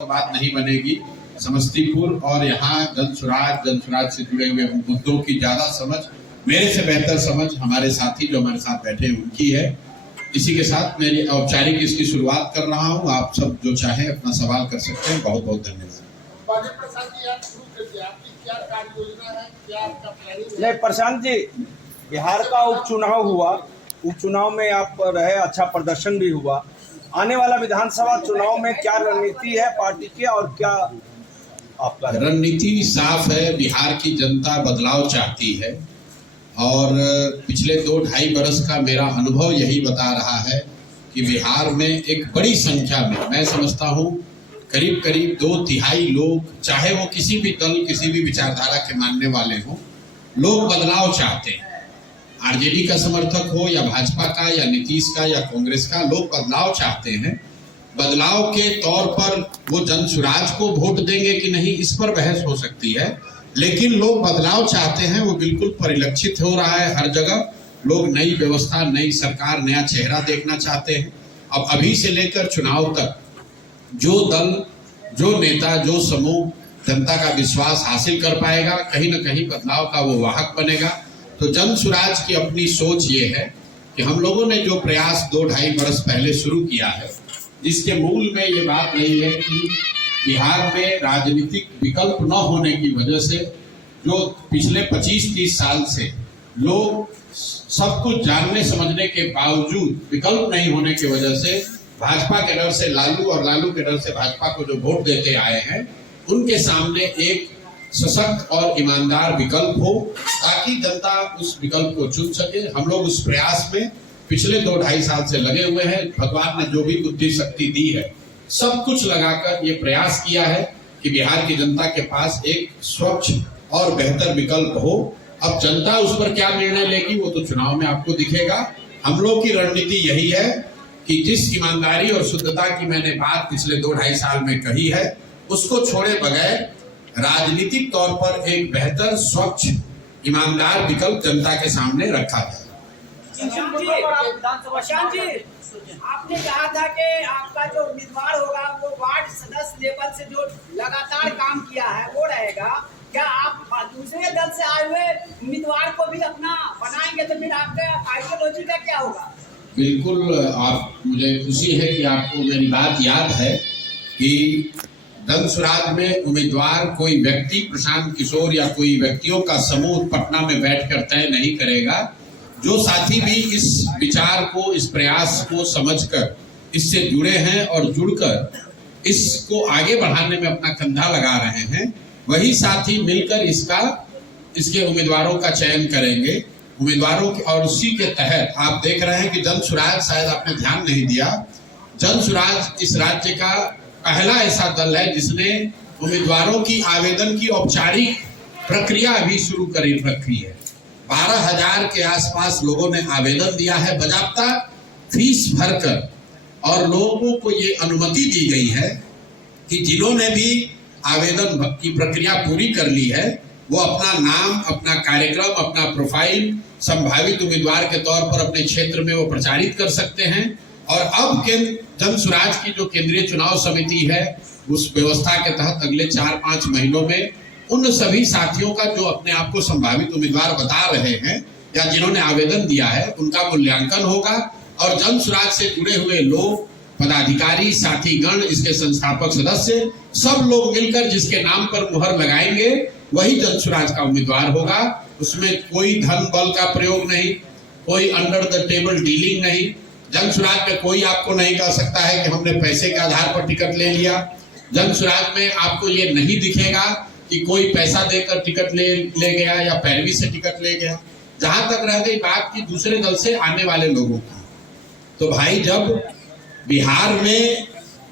बात नहीं बनेगी। समस्तीपुर और यहाँ जनसुराज से जुड़े हुए मुद्दों की ज्यादा समझ, मेरे से बेहतर समझ हमारे साथी जो हमारे साथ बैठे हैं उनकी है। इसी के साथ मेरी औपचारिक इसकी शुरुआत कर रहा हूँ। आप सब जो चाहे अपना सवाल कर सकते हैं। बहुत बहुत धन्यवाद। नहीं, प्रशांत जी, बिहार का उपचुनाव हुआ, उपचुनाव में आप रहे, अच्छा प्रदर्शन भी हुआ। आने वाला विधानसभा चुनाव में क्या रणनीति है पार्टी की और क्या आपका? रणनीति साफ है। बिहार की जनता बदलाव चाहती है और पिछले 2-2.5 बरस का मेरा अनुभव यही बता रहा है कि बिहार में एक बड़ी संख्या में, मैं समझता हूँ करीब 2/3 लोग, चाहे वो किसी भी दल किसी भी विचारधारा के मानने वाले हों, लोग बदलाव चाहते हैं। आरजेडी का समर्थक हो या भाजपा का या नीतीश का या कांग्रेस का, लोग बदलाव चाहते हैं। बदलाव के तौर पर वो जनसुराज को वोट देंगे कि नहीं, इस पर बहस हो सकती है, लेकिन लोग बदलाव चाहते हैं। वो बिल्कुल परिलक्षित हो रहा है हर जगह। लोग नई व्यवस्था, नई सरकार, नया चेहरा देखना चाहते हैं। अब अभी से लेकर चुनाव तक जो दल, जो नेता, जो समूह जनता का विश्वास हासिल कर पाएगा, कहीं न कहीं बदलाव का वो वाहक बनेगा। तो जनसुराज की अपनी सोच ये है कि हम लोगों ने जो प्रयास 2-2.5 बरस पहले शुरू किया है, जिसके मूल में ये बात रही है कि बिहार में राजनीतिक विकल्प न होने की वजह से, जो पिछले 25-30 साल से लोग सब कुछ जानने समझने के बावजूद विकल्प नहीं होने की वजह से भाजपा के डर से लालू और लालू के डर से भाजपा को जो वोट देते आए हैं, उनके सामने एक सशक्त और ईमानदार विकल्प हो, ताकि जनता उस विकल्प को चुन सके। हम लोग उस प्रयास में पिछले 2-2.5 साल से लगे हुए हैं। भगवान ने जो भी बुद्धि शक्ति दी है, सब कुछ लगाकर ये प्रयास किया है कि बिहार की जनता के पास एक स्वच्छ और बेहतर विकल्प हो। अब जनता उस पर क्या निर्णय लेगी वो तो चुनाव में आपको दिखेगा। हम लोग की रणनीति यही है कि जिस ईमानदारी और शुद्धता की मैंने बात पिछले 2-2.5 साल में कही है, उसको छोड़े बगैर राजनीतिक तौर पर एक बेहतर, स्वच्छ, ईमानदार विकल्प जनता के सामने रखा जाए। प्रशांत जी, आपने कहा था कि आपका जो उम्मीदवार होगा वो वार्ड सदस्य लेवल से जो लगातार काम किया है वो रहेगा। क्या आप दूसरे दल से आए हुए उम्मीदवार को भी अपना बनाएंगे तो फिर आपका आइडियोलॉजी का क्या होगा? बिल्कुल, आप, मुझे खुशी है कि आपको मेरी बात याद है कि जनसुराज में उम्मीदवार कोई व्यक्ति, प्रशांत किशोर या कोई व्यक्तियों का समूह पटना में बैठकर तय नहीं करेगा। जो साथी भी इस विचार को, इस प्रयास को समझकर इससे जुड़े हैं और जुड़कर इसको आगे बढ़ाने में अपना कंधा लगा रहे हैं, वही साथी मिलकर इसके उम्मीदवारों का चयन करेंगे। उम्मीदवारों के, और उसी के तहत आप देख रहे हैं कि जनसुराज, शायद आपने ध्यान नहीं दिया, जनसुराज इस राज्य का पहला ऐसा दल है जिसने उम्मीदवारों की आवेदन की औपचारिक प्रक्रिया अभी शुरू कर रखी है। 12,000 के आसपास लोगों ने आवेदन दिया है बजाबता फीस भरकर, और लोगों को ये अनुमति दी गई है कि जिन्होंने भी आवेदन की प्रक्रिया पूरी कर ली है, वो अपना नाम, अपना कार्यक्रम, अपना प्रोफाइल संभावित उम्मीदवार के तौर पर अपने क्षेत्र में वो प्रचारित कर सकते हैं। और अब जनसुराज की जो केंद्रीय चुनाव समिति है, उस व्यवस्था के तहत अगले 4-5 महीनों में उन सभी साथियों का जो अपने आप को संभावित उम्मीदवार बता रहे हैं या जिन्होंने आवेदन दिया है, उनका मूल्यांकन होगा और जनसुराज से जुड़े हुए लोग, पदाधिकारी, साथीगण, इसके संस्थापक सदस्य, सब लोग मिलकर जिसके नाम पर मुहर लगाएंगे वही जनसुराज का उम्मीदवार होगा। उसमें कोई धन बल का प्रयोग नहीं, कोई अंडर द टेबल डीलिंग नहीं। जनसुराज में कोई आपको नहीं कह सकता है कि हमने पैसे के आधार पर टिकट ले लिया। जनसुराज में आपको ये नहीं दिखेगा कि कोई पैसा देकर टिकट ले गया या पैरवी से टिकट ले गया। जहां तक रह गई बात की दूसरे दल से आने वाले लोगों की, तो भाई जब बिहार में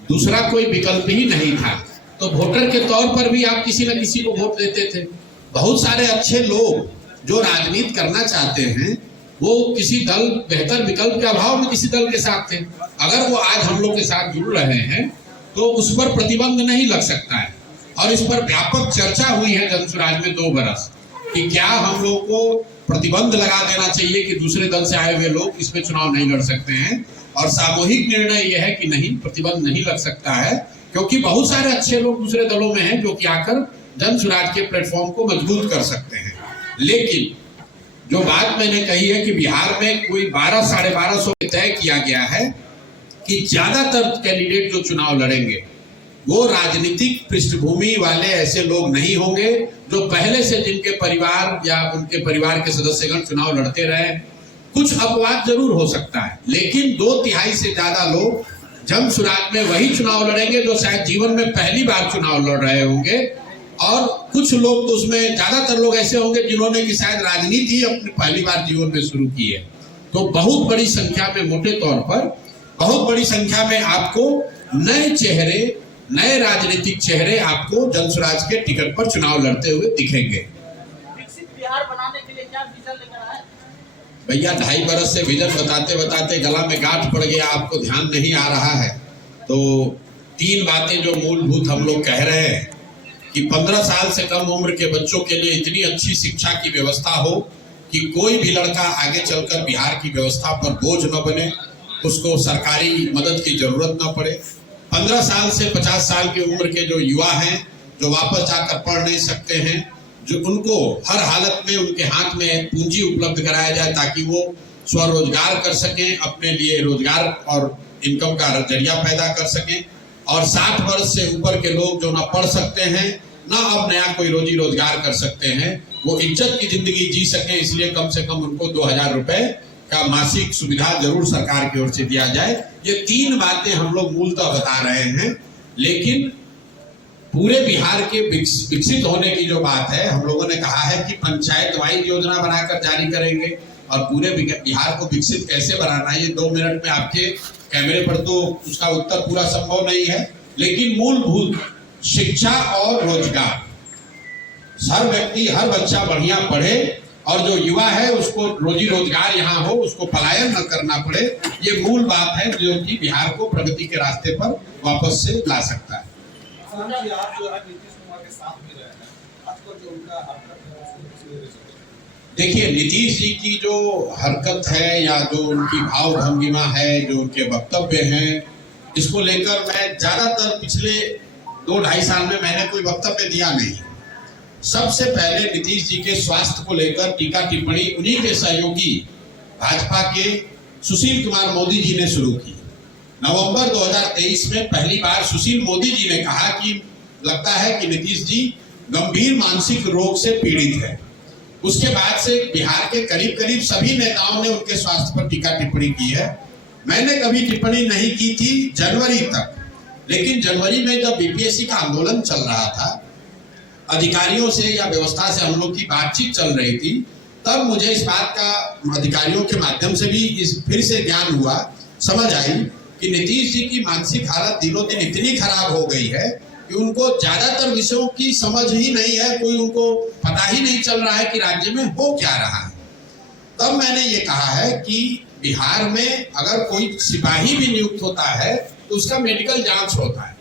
दूसरा कोई विकल्प ही नहीं था तो वोटर के तौर पर भी आप किसी न किसी को वोट देते थे। बहुत सारे अच्छे लोग जो राजनीति करना चाहते हैं वो किसी दल, बेहतर विकल्प के अभाव में किसी दल के साथ थे। अगर वो आज हम लोग के साथ जुड़ रहे हैं तो उस पर प्रतिबंध नहीं लग सकता है। और इस पर व्यापक चर्चा हुई है जनसुराज में 2 बरस कि क्या हम लोग को प्रतिबंध लगा देना चाहिए कि दूसरे दल से आए हुए लोग इसमें चुनाव नहीं लड़ सकते हैं। और सामूहिक निर्णय यह है कि नहीं, प्रतिबंध नहीं लग सकता है, क्योंकि बहुत सारे अच्छे लोग दूसरे दलों में हैं जो कि आकर जन स्वराज के प्लेटफॉर्म को मजबूत कर सकते हैं। लेकिन जो बात मैंने कही है कि बिहार में कोई 1200-1250 तय किया गया है कि ज्यादातर कैंडिडेट जो चुनाव लड़ेंगे वो राजनीतिक पृष्ठभूमि वाले ऐसे लोग नहीं होंगे जो पहले से जिनके परिवार या उनके परिवार के सदस्यगण चुनाव लड़ते रहे। कुछ अपवाद जरूर हो सकता है, लेकिन 2/3 से ज्यादा लोग जन स्वराज में वही चुनाव लड़ेंगे जो शायद जीवन में पहली बार चुनाव लड़ रहे होंगे, और कुछ लोग तो उसमें ज्यादातर लोग ऐसे होंगे जिन्होंने कि शायद राजनीति अपनी पहली बार जीवन में शुरू की है। तो बहुत बड़ी संख्या में, मोटे तौर पर बहुत बड़ी संख्या में आपको नए चेहरे, नए राजनीतिक चेहरे आपको जन स्वराज के टिकट पर चुनाव लड़ते हुए दिखेंगे। विकसित बिहार बनाने के लिए क्या विजन लेकर आए? भैया 2.5 बरस से विजन बताते बताते गला में गांठ पड़ गया, आपको ध्यान नहीं आ रहा है। तो 3 बातें जो मूलभूत हम लोग कह रहे हैं कि 15 साल से कम उम्र के बच्चों के लिए इतनी अच्छी शिक्षा की व्यवस्था हो कि कोई भी लड़का आगे चलकर बिहार की व्यवस्था पर बोझ न बने, उसको सरकारी मदद की जरूरत न पड़े। 15 साल से 50 साल की उम्र के जो युवा हैं, जो वापस जाकर पढ़ नहीं सकते हैं, जो उनको हर हालत में उनके हाथ में पूंजी उपलब्ध कराया जाए ताकि वो स्वरोजगार कर सकें, अपने लिए रोजगार और इनकम का जरिया पैदा कर सकें। और 60 वर्ष से ऊपर के लोग जो ना पढ़ सकते हैं, ना अब नया कोई रोजी रोजगार कर सकते हैं, वो इज्जत की जिंदगी जी सके, इसलिए कम से कम उनको 2000 रुपए का मासिक सुविधा जरूर सरकार की ओर से दिया जाए। ये 3 बातें हम लोग मूलतः बता रहे हैं। लेकिन पूरे बिहार के विकसित होने की जो बात है, हम लोगों ने कहा है कि पंचायत वाइज योजना बनाकर जारी करेंगे। और पूरे बिहार को विकसित कैसे बनाना है, ये 2 मिनट में आपके कैमरे पर तो उसका उत्तर पूरा संभव नहीं है, लेकिन मूलभूत शिक्षा और रोजगार, हर व्यक्ति, हर बच्चा बढ़िया पढ़े और जो युवा है उसको रोजी रोजगार यहाँ हो, उसको पलायन न करना पड़े, ये मूल बात है जो कि बिहार को प्रगति के रास्ते पर वापस से ला सकता है। आप जो है नीतीश कुमार के साथ में रहे हैं, आजकल जो उनका हरकत है, देखिए नीतीश जी की जो हरकत है या जो उनकी भाव भंगिमा है, जो उनके वक्तव्य हैं, इसको लेकर मैं ज्यादातर पिछले 2-2.5 साल में मैंने कोई वक्तव्य दिया नहीं। सबसे पहले नीतीश जी के स्वास्थ्य को लेकर टीका टिप्पणी उन्हीं के सहयोगी भाजपा के सुशील कुमार मोदी जी ने शुरू की। नवंबर 2023 में पहली बार सुशील मोदी जी ने कहा कि लगता है कि नीतीश जी गंभीर मानसिक रोग से पीड़ित है। उसके बाद से बिहार के करीब करीब सभी नेताओं ने उनके स्वास्थ्य पर टीका टिप्पणी की है। मैंने कभी टिप्पणी नहीं की थी जनवरी तक, लेकिन जनवरी में जब बीपीएससी का आंदोलन चल रहा था, अधिकारियों से या व्यवस्था से हम लोग की बातचीत चल रही थी, तब मुझे इस बात का अधिकारियों के माध्यम से भी फिर से ज्ञान हुआ, समझ आई कि नीतीश जी की मानसिक हालत दिनों दिन इतनी खराब हो गई है कि उनको ज्यादातर विषयों की समझ ही नहीं है, कोई उनको पता ही नहीं चल रहा है कि राज्य में हो क्या रहा है। तब मैंने ये कहा है कि बिहार में अगर कोई सिपाही भी नियुक्त होता है तो उसका मेडिकल जांच होता है।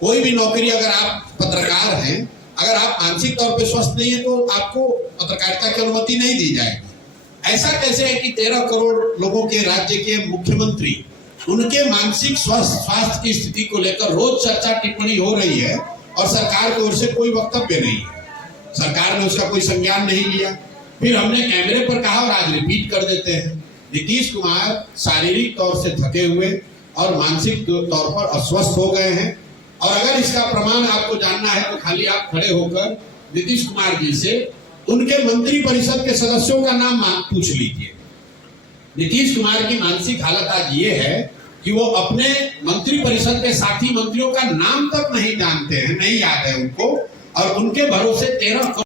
कोई भी नौकरी, अगर आप पत्रकार हैं, अगर आप मानसिक तौर पे स्वस्थ नहीं है तो आपको पत्रकारिता की अनुमति नहीं दी जाएगी। ऐसा कैसे है कि 13 करोड़ लोगों के राज्य के मुख्यमंत्री, उनके मानसिक स्वास्थ्य की स्थिति को लेकर रोज चर्चा टिप्पणी हो रही है और सरकार की ओर से कोई वक्तव्य नहीं है, सरकार ने उसका कोई संज्ञान नहीं लिया। फिर हमने कैमरे पर कहा और आज रिपीट कर देते हैं, नीतीश कुमार शारीरिक तौर से थके हुए और मानसिक तौर पर अस्वस्थ हो गए हैं। और अगर इसका प्रमाण आपको जानना है तो खाली आप खड़े होकर नीतीश कुमार जी से उनके मंत्री परिषद के सदस्यों का नाम पूछ लीजिए। नीतीश कुमार की मानसिक हालत आज ये है कि वो अपने मंत्री परिषद के साथी मंत्रियों का नाम तक नहीं जानते हैं, नहीं याद है उनको, और उनके भरोसे 13